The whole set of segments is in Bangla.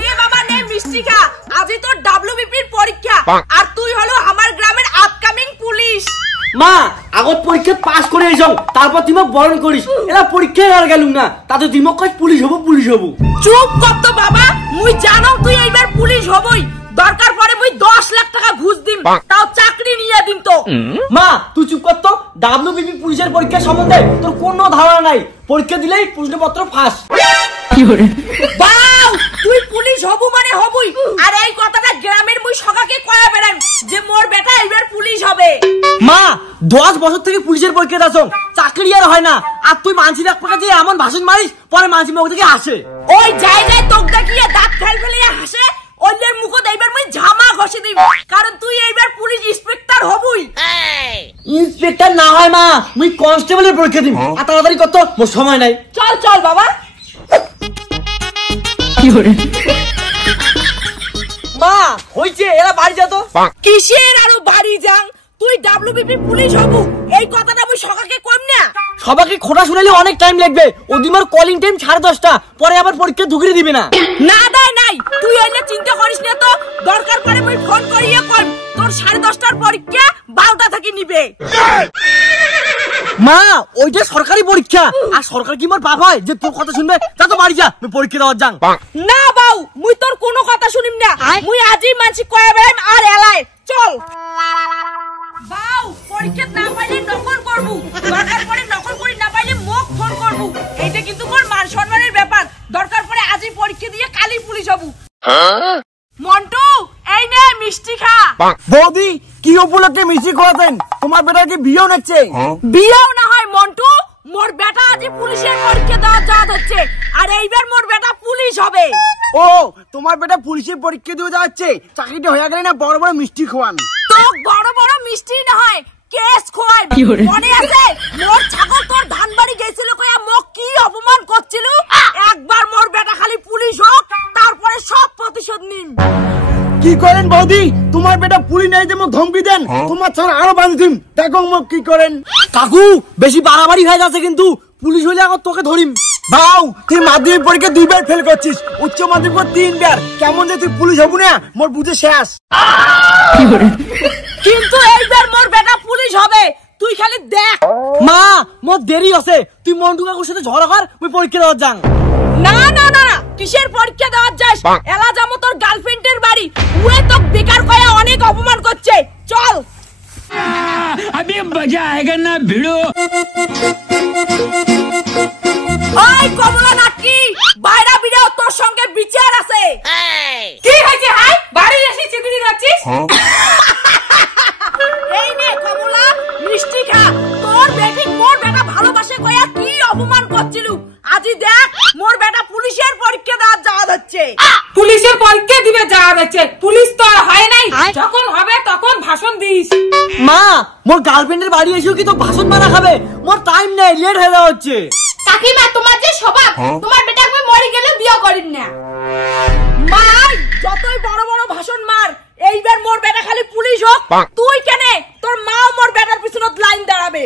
নে বাবা নে মিষ্টি খা, আজই তোর ডাব্লিউবিপির পরীক্ষা আর তুই হলো আমার গ্রামের আপকামিং পুলিশ। মা আগত পরীক্ষা পাস করে এসো, তারপর তুমি বরণ করিস। এরা পরীক্ষায় আর গেলুম না, তাতে দিমক কই পুলিশ হবো পুলিশ হবো। চুপ কর তো বাবা, মুই জানো তুই এইবার পুলিশ হবই। দরকার পড়ে মুই 10 লাখ টাকা ঘুষ দিম, তাও চাকরি নিয়ে দিম তো। মা তুই চুপ কর তো, ডাব্লিউবিপি পুলিশের পরীক্ষা সম্বন্ধে তোর কোনো ধারণা নাই। পরীক্ষা দিলেই প্রশ্নপত্র ফাঁস। কি করে বাউ, তুই পুলিশ হবু মানে হবুই। আর এই কথাটা গ্রামের মুই সকাকে কয়া বেড়াম যে মোর বেটা এইবার পুলিশ হবে। মা 10 বছর থেকে পুলিশের পরীক্ষা দাও, চাকরি আর হয় না। আর তুই মানসি এক প্রকার দিয়ে এমন ভাষণ মারিস, পরে মানসি মুখ থেকে হাসে। ওই জায়গায় তোক দেখিয়ে দাঁত ফেল ফেলিয়ে হাসে, অন্যের মুখত এইবার মুই ঝামা ঘষে দিব, কারণ তুই এইবার পুলিশ ইন্সপেক্টর হবুই। ইন্সপেক্টর না হয় মা, মুই কনস্টেবলের পরীক্ষা দিব। আর তাড়াতাড়ি কত, মোর সময় নাই। চল চল বাবা। কি করে মা হইছে, এরা বাড়ি যা তো। কিসের আরো বাড়ি যাং, তুই ডাব্লিউবিপি পুলিশ হবু এই কথাটা মুই সকাকে কম না। সবাইকে খোটা শুনালে অনেক টাইম লাগবে। ওদিমার কলিং টাইম 10:30, পরে আবার পরীক্ষা ঢুকিয়ে দিবে না। না দেয় নাই, তুই এনে চিন্তা করিস না তো। দরকার পড়ে মুই ফোন করিয়ে কম তোর 10:30টার পরীক্ষা 12টা থেকে নিবে। মা ওইটা সরকারি পরীক্ষা, আর সরকার কি মোর বাপ হয় যে তোর কথা শুনবে? যা তো বাড়ি যা, আমি পরীক্ষা দেওয়ার যাং। না বাউ, মুই তোর কোনো কথা শুনিম না। মুই আজই মানছি কয়া বেড়াম আর এলাই চল। বাউ পরীক্ষা না পাইলে নকল করবু, দরকার পড়ে নকল করি না পাইলে মুখ ফোন করবু। এইটা কিন্তু মোর মান সম্মানের ব্যাপার। দরকার পড়ে আজই পরীক্ষা দিয়ে কালি পুলিশ হবু। মন্টু এই নে মিষ্টি খা। বৌদি কি উপলক্ষে মিষ্টি খাওয়াতেন? তোমার বেটা কি বিয়েও নাচছে? বিয়েও না হয় মন্টু, মোর বেটা আজই পুলিশের পরীক্ষা দেওয়া যাওয়া হচ্ছে, আর এইবার মোর বেটা পুলিশ হবে। ও তোমার বেটা পুলিশের পরীক্ষা দিয়ে যাচ্ছে, চাকরিটা হয়ে গেলে না বড় বড় মিষ্টি খাওয়ান। তো বড় বড় মিষ্টি না হয় কেস খোয়াই। মনে আছে মোর ছাগল তোর ধানবাড়ি গেছিল কয়া মোক কি অপমান করছিল? একবার মোর বেটা খালি পুলিশ হোক, তারপরে সব প্রতিশোধ নিন। কি করেন বৌদি? তোমার বেটা পুলিশ নাই যে মোক ধমকি দেন, তোমার ছাড়া আরো বাঁধি দিন। দেখো মোক কি করেন। কাকু বেশি বাড়াবাড়ি হয়ে যাচ্ছে কিন্তু, পুলিশ হইলে এখন তোকে ধরিম। বাউ তুই মাধ্যমিক পরীক্ষা 2 বার ফেল করছিস, উচ্চ মাধ্যমিক 3 বার, কেমন যে তুই পুলিশ হবু না মোর বুঝে শেষ। কিন্তু এইবার মোর বেটা পুলিশ হবে, তুই খালি দেখ। মা মোর দেরি আছে, তুই মন্টু কাকুর সাথে ঝগড়া কর, আমি পরীক্ষা দেওয়ার যাং। না না না না, কিসের পরীক্ষা দেওয়ার যাস? এলা যাবো তোর গার্লফ্রেন্ডের বাড়ি, উয়ে তো বেকার কয়া অনেক অপমান করছে। চল अभी मजा आएगा ना भिड़ो। ওই কমলা নাকি বাইরা বিড়াও, তোর সঙ্গে বিচার আছে। কি হয়েছে? হাই বাড়ি এসে চিকুনি যাচ্ছিস? এই নে কমলা মিষ্টি খা। তোর বেটি মোর বেটা ভালোবাসে কয়া কি অপমান করছিল, আজি দেখ মোর বেটা পুলিশের পরীক্ষা দেওয়া যাওয়া হচ্ছে। পুলিশের পরীক্ষা দিবে যাওয়া হচ্ছে, পুলিশ তো আর হয় নাই, যখন হবে তখন ভাষণ দিস। মা মোর গার্লফ্রেন্ডের বাড়ি এসেও কি তো ভাষণ মারা খাবে? মোর টাইম নেই, লেট হয়ে যাওয়া হচ্ছে। কাকিমা তোমার যে স্বভাব, তোমার বেটা আমি মরে গেলে বিয়ে করিম না। মা যতই বড় বড় ভাষণ মার, এইবার মোর বেটা খালি পুলিশ হোক। তুই কেনে তোর মাও মোর বেটার পিছনত লাইন দাঁড়াবে।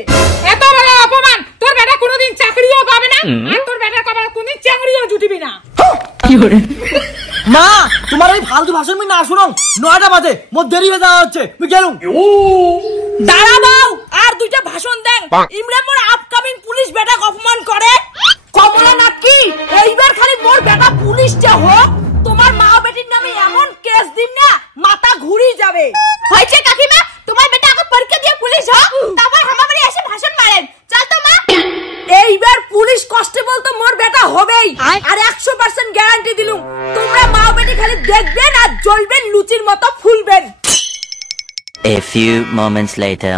এত বড় অপমান, তোর বেটা কোনোদিন চাকরিও পাবে না, আর তোর বেটার কপালে কোনোদিন চাকরিও জুটিবি না। কি করে মা তোমার এই ফালতু ভাষণ আমি না শুনো, 9টা বাজে, মোর দেরি হয়ে যাওয়া হচ্ছে, আমি গেলুম। দাঁড়াও আর দুইটা ভাষণ দেন। ইমরা মোর আপকামিং পুলিশ বেটা অপমান করে। কমলা নাকি এইবার খালি মোর বেটা পুলিশটা হোক, তোমার মা বেটির নামে এমন কেস দিন না মাথা ঘুরি যাবে। হয়েছে কাকিমা, তোমার বেটা আগে পরীক্ষা দিয়ে পুলিশ হোক, তারপর আমার বাড়ি এসে ভাষণ মারেন। চল তো মা। এইবার পুলিশ কনস্টেবল তো মোর বেটা হবেই, আর 100% গ্যারান্টি দিলুম। তোমরা মা বেটি খালি দেখবেন আর জ্বলবেন, লুচির মতো ফুলবেন। A few moments later.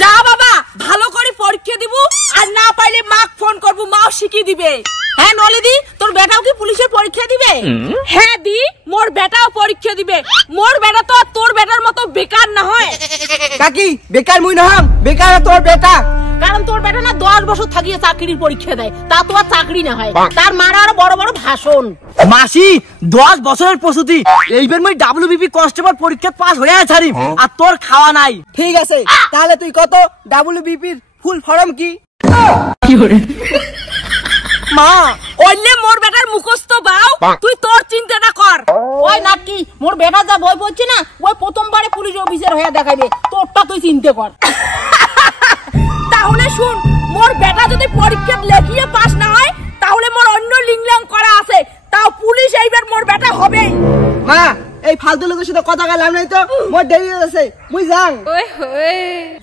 যা বাবা ভালো করে পরীক্ষা দিব, আর না পাইলে মাক ফোন করব, মাও শিখিয়ে দিবে। হ্যাঁ নলিদি, তোর বেটাও কি পুলিশের পরীক্ষা দিবে? হ্যাঁ দি, মোর বেটাও পরীক্ষা দিবে। মোর বেটা তো তোর বেটার মতো বেকার না হয়। কাকি বেকার মুই না, বেকার তোর বেটা। কারণ তোর বেটা না 10 বছর থাকিয়ে চাকরির পরীক্ষা দেয়, তা তো আর চাকরি না হয়, তার মারা আরো বড় বড় ভাষণ। মাসি 10 বছরের প্রস্তুতি, এইবার মই ডাব্লিউবিপি কনস্টেবল পরীক্ষা পাস হয়ে ছাড়িম, আর তোর খাওয়া নাই। ঠিক আছে তাহলে তুই কত ডাব্লিউবিপির ফুল ফর্ম কি? মা ওইলে মোর বেটার মুখস্থ বাও, তুই তোর চিন্তাটা কর। ওই নাকি মোর বেটা যা ভয় পড়ছে না, ওই প্রথমবারে পুলিশ অফিসার হয়ে দেখাবে, তোরটা তুই চিন্তা কর। তাহলে শুন, মোর বেটা যদি পরীক্ষা লেখিয়ে পাস না হয়, তাহলে মোর অন্য লিংলাং করা আছে, তাও পুলিশ এইবার মোর বেটা হবেই। মা এই ফালতু লোকের সাথে কথা গেলাম নাই তো, মোর দেরি হয়ে যাচ্ছে, মুই যাং।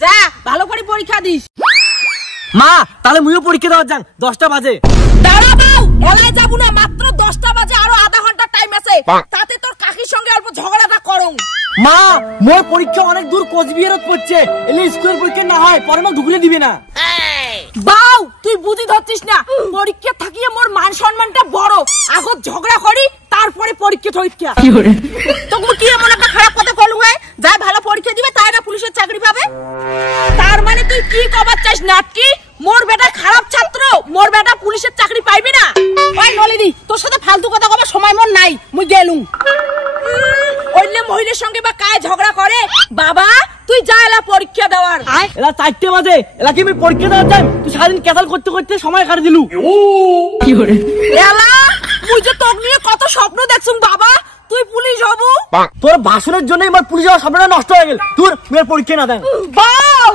যা ভালো করে পরীক্ষা দিস। মা তাহলে মুইও পরীক্ষা দেওয়ার যাং, 10টা বাজে। দাঁড়াও, এলাই যাবো না, মাত্র 10টা বাজে, আরো আধা ঘন্টা টাইম আছে, তাতে তোর কাকির সঙ্গে অল্প ঝগড়াটা করুন। মা মোর পরীক্ষা অনেক দূর কোচবিহারত পড়ছে, এলে স্কুলের পরীক্ষা না হয় পরে মা ঢুকলে দিবে না। বাউ তুই বুঝি ধরছিস না, পরীক্ষা থাকিয়ে মোর মান সম্মানটা বড়, আগত ঝগড়া করি তারপরে পরীক্ষা টরীক্ষা। তোকে কি এমন একটা খারাপ কথা কলু হয়, যাই ভালো পরীক্ষা দিবে তাই না পুলিশের চাকরি পাবে? তার মানে তুই কি কবার চাস নাটকি, মোর বেটা খারাপ ছাত্র, মোর বেটা পুলিশের চাকরি পাইবে না? ওই নলিনী, তোর সাথে ফালতু কথা কবার সময় মন নাই, মুই গেলুম। ওইলে মহিলার সঙ্গে বা কায় ঝগড়া করে, বাবা তুই যা এলা পরীক্ষা দেওয়ার। এলা 4টে বাজে, এলা কি আমি পরীক্ষা দেওয়ার যাই? তুই সারাদিন ক্যাসাল করতে করতে সময় কাটে দিলু। এলা তুই যে তোক নিয়ে কত স্বপ্ন দেখছুম বাবা, তুই পুলিশ হবু। তোর ভাষণের জন্য আমার পুলিশ হওয়ার স্বপ্নটা নষ্ট হয়ে গেল। তোর মেয়ের পরীক্ষা না দেন। বাউ